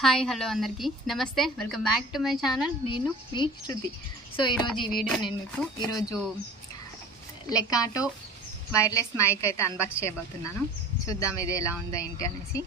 Hi hello అందరికీ నమస్తే, welcome back to my channel. నేను మీ శృతి. సో ఈరోజు ఈ వీడియో నేను మీకు ఈరోజు లెకాటో వైర్లెస్ మైక్ అయితే అన్బాక్స్ చేయబోతున్నాను. చూద్దాం ఇది ఎలా ఉందో ఏంటి అనేసి.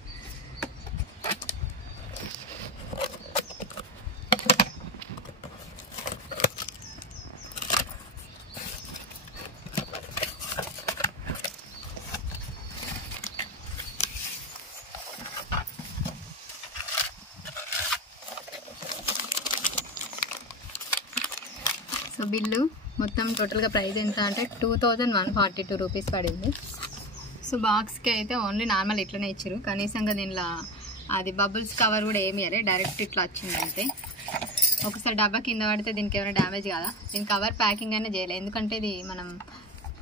సో బిల్లు మొత్తం టోటల్గా ప్రైస్ ఎంత అంటే 2142 రూపీస్ పడింది. సో బాక్స్కి అయితే ఓన్లీ నార్మల్ ఇట్లనే ఇచ్చారు, కనీసంగా దీనిలో అది బబుల్స్ కవర్ కూడా ఏమి ఇవ్వలే, డైరెక్ట్ ఇట్లా వచ్చింది అంతే. ఒకసారి డబ్బా కింద పడితే దీనికి ఏమైనా డ్యామేజ్ కాదా, దీని కవర్ ప్యాకింగ్ అయినా చేయలేదు, ఎందుకంటే ఇది మనం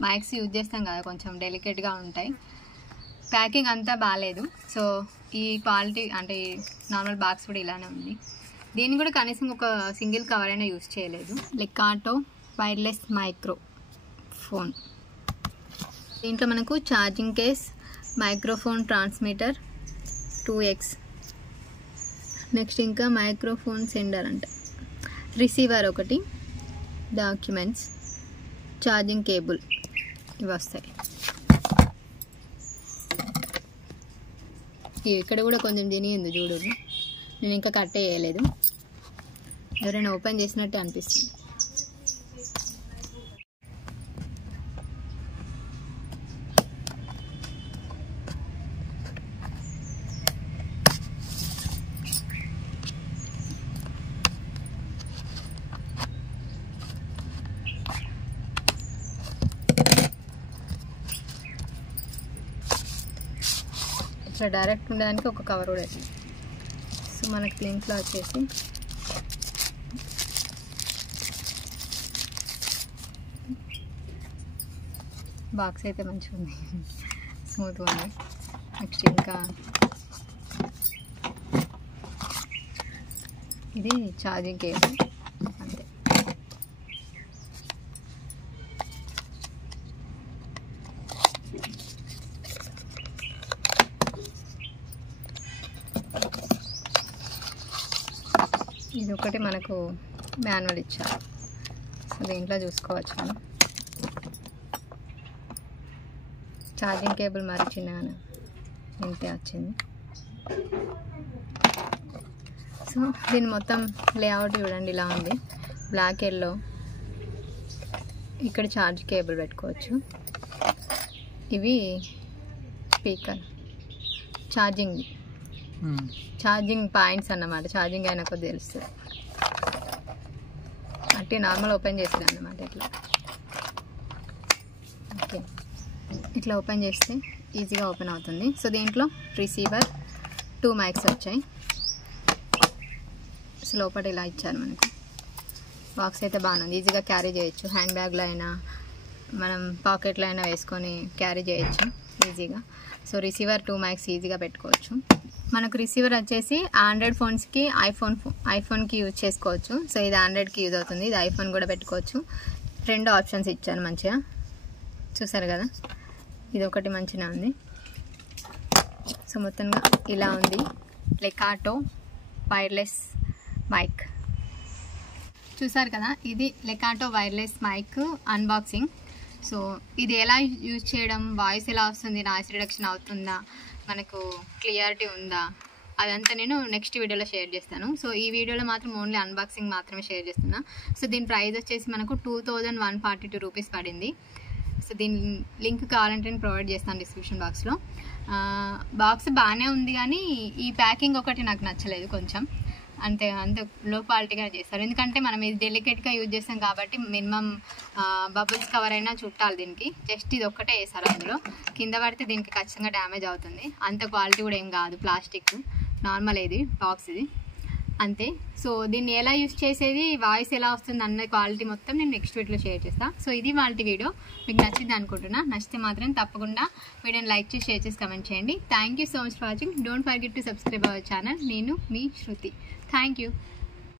మైక్స్ యూజ్ చేస్తాం కదా, కొంచెం డెలికేట్గా ఉంటాయి. ప్యాకింగ్ అంతా బాగాలేదు. సో ఈ క్వాలిటీ అంటే నార్మల్ బాక్స్ కూడా ఇలానే ఉంది. దీన్ని కూడా కనీసం ఒక సింగిల్ కవర్ అయినా యూజ్ చేయలేదు. లెకాటో వైర్లెస్ మైక్రో ఫోన్. దీంట్లో మనకు charging case, microphone transmitter 2x, next ఇంకా మైక్రోఫోన్ సెండర్ అంట, రిసీవర్ ఒకటి, డాక్యుమెంట్స్, ఛార్జింగ్ కేబుల్ ఇవి వస్తాయి. ఇక్కడ కూడా కొంచెం తినిగింది చూడు, నేను ఇంకా కట్ చేయలేదు, ఎవరైనా ఓపెన్ చేసినట్టే అనిపిస్తుంది. ఇట్లా డైరెక్ట్ ఉండడానికి ఒక కవర్ కూడా వేసింది. సో మనకి దీంట్లో వచ్చేసి బాక్స్ అయితే మంచిగా ఉంది, స్మూత్గా ఉంది. నెక్స్ట్ ఇంకా ఇది ఛార్జింగ్ కేబుల్ అంతే. ఇది ఒకటి మనకు మాన్యువల్ ఇచ్చారు, సో దీంట్లో చూసుకోవచ్చు మనం. ఛార్జింగ్ కేబుల్ మరి చిన్నగానే ఇంతే వచ్చింది. సో దీని మొత్తం లేఅవుట్ చూడండి, ఇలా ఉంది. బ్లాక్ ఎల్లో, ఇక్కడ ఛార్జ్ కేబుల్ పెట్టుకోవచ్చు. ఇవి స్పీకర్, ఛార్జింగ్ పాయింట్స్ అన్నమాట, ఛార్జింగ్ అయినా కొద్ది తెలుస్తుంది. అంటే నార్మల్ ఓపెన్ చేస్తుంది అన్నమాట. ఓకే, ఇట్లా ఓపెన్ చేస్తే ఈజీగా ఓపెన్ అవుతుంది. సో దీంట్లో రిసీవర్, 2 మైక్స్ వచ్చాయి. సో లోపల ఇలా ఇచ్చారు మనకు. బాక్స్ అయితే బాగుంది, ఈజీగా క్యారీ చేయొచ్చు, హ్యాండ్ బ్యాగ్లో అయినా మనం పాకెట్లో అయినా వేసుకొని క్యారీ చేయొచ్చు ఈజీగా. సో రిసీవర్ 2 మైక్స్ ఈజీగా పెట్టుకోవచ్చు. మనకు రిసీవర్ వచ్చేసి ఆండ్రాయిడ్ ఫోన్స్కి ఐఫోన్కి యూజ్ చేసుకోవచ్చు. సో ఇది ఆండ్రాయిడ్కి యూజ్ అవుతుంది, ఇది ఐఫోన్ కూడా పెట్టుకోవచ్చు. 2 ఆప్షన్స్ ఇచ్చాను మంచిగా, చూసారు కదా. ఇది ఒకటి మంచిగా ఉంది. సో మొత్తంగా ఇలా ఉంది లెకాటో వైర్లెస్ మైక్. చూసారు కదా, ఇది లెకాటో వైర్లెస్ మైక్ అన్బాక్సింగ్. సో ఇది ఎలా యూజ్ చేయడం, వాయిస్ ఎలా వస్తుంది, నాయిస్ రిడక్షన్ అవుతుందా, మనకు క్లియారిటీ ఉందా, అదంతా నేను నెక్స్ట్ వీడియోలో షేర్ చేస్తాను. సో ఈ వీడియోలో మాత్రం ఓన్లీ అన్బాక్సింగ్ మాత్రమే షేర్ చేస్తున్నా. సో దీని ప్రైస్ వచ్చేసి మనకు 2142 రూపీస్ పడింది. సో దీని లింక్ కావాలంటే నేను ప్రొవైడ్ చేస్తాను డిస్క్రిప్షన్ బాక్స్లో. బాక్స్ బాగానే ఉంది, కానీ ఈ ప్యాకింగ్ ఒకటి నాకు నచ్చలేదు కొంచెం. అంత లో క్వాలిటీగా చేస్తారు, ఎందుకంటే మనం ఇది డెలికేట్గా యూజ్ చేస్తాం కాబట్టి మినిమం బబుల్స్ కవర్ అయినా చుట్టాలి దీనికి. జస్ట్ ఇది ఒక్కటే వేస్తారు, అందులో కింద పడితే దీనికి ఖచ్చితంగా డ్యామేజ్ అవుతుంది. అంత క్వాలిటీ కూడా ఏం కాదు, ప్లాస్టిక్ నార్మల్ ఇది బాక్స్ ఇది అంతే. సో దీన్ని ఎలా యూజ్ చేసేది, వాయిస్ ఎలా వస్తుంది అన్న క్వాలిటీ మొత్తం నేను నెక్స్ట్ వీడియోలో షేర్ చేస్తాను. సో ఇది వాళ్ళ వీడియో, మీకు నచ్చింది అనుకుంటున్నా. నచ్చితే మాత్రం తప్పకుండా వీడియోని లైక్ చేసి, షేర్ చేసి, కమెంట్ చేయండి. Thank you so much for watching. Don't forget to subscribe our channel. నేను మీ శృతి. Thank you.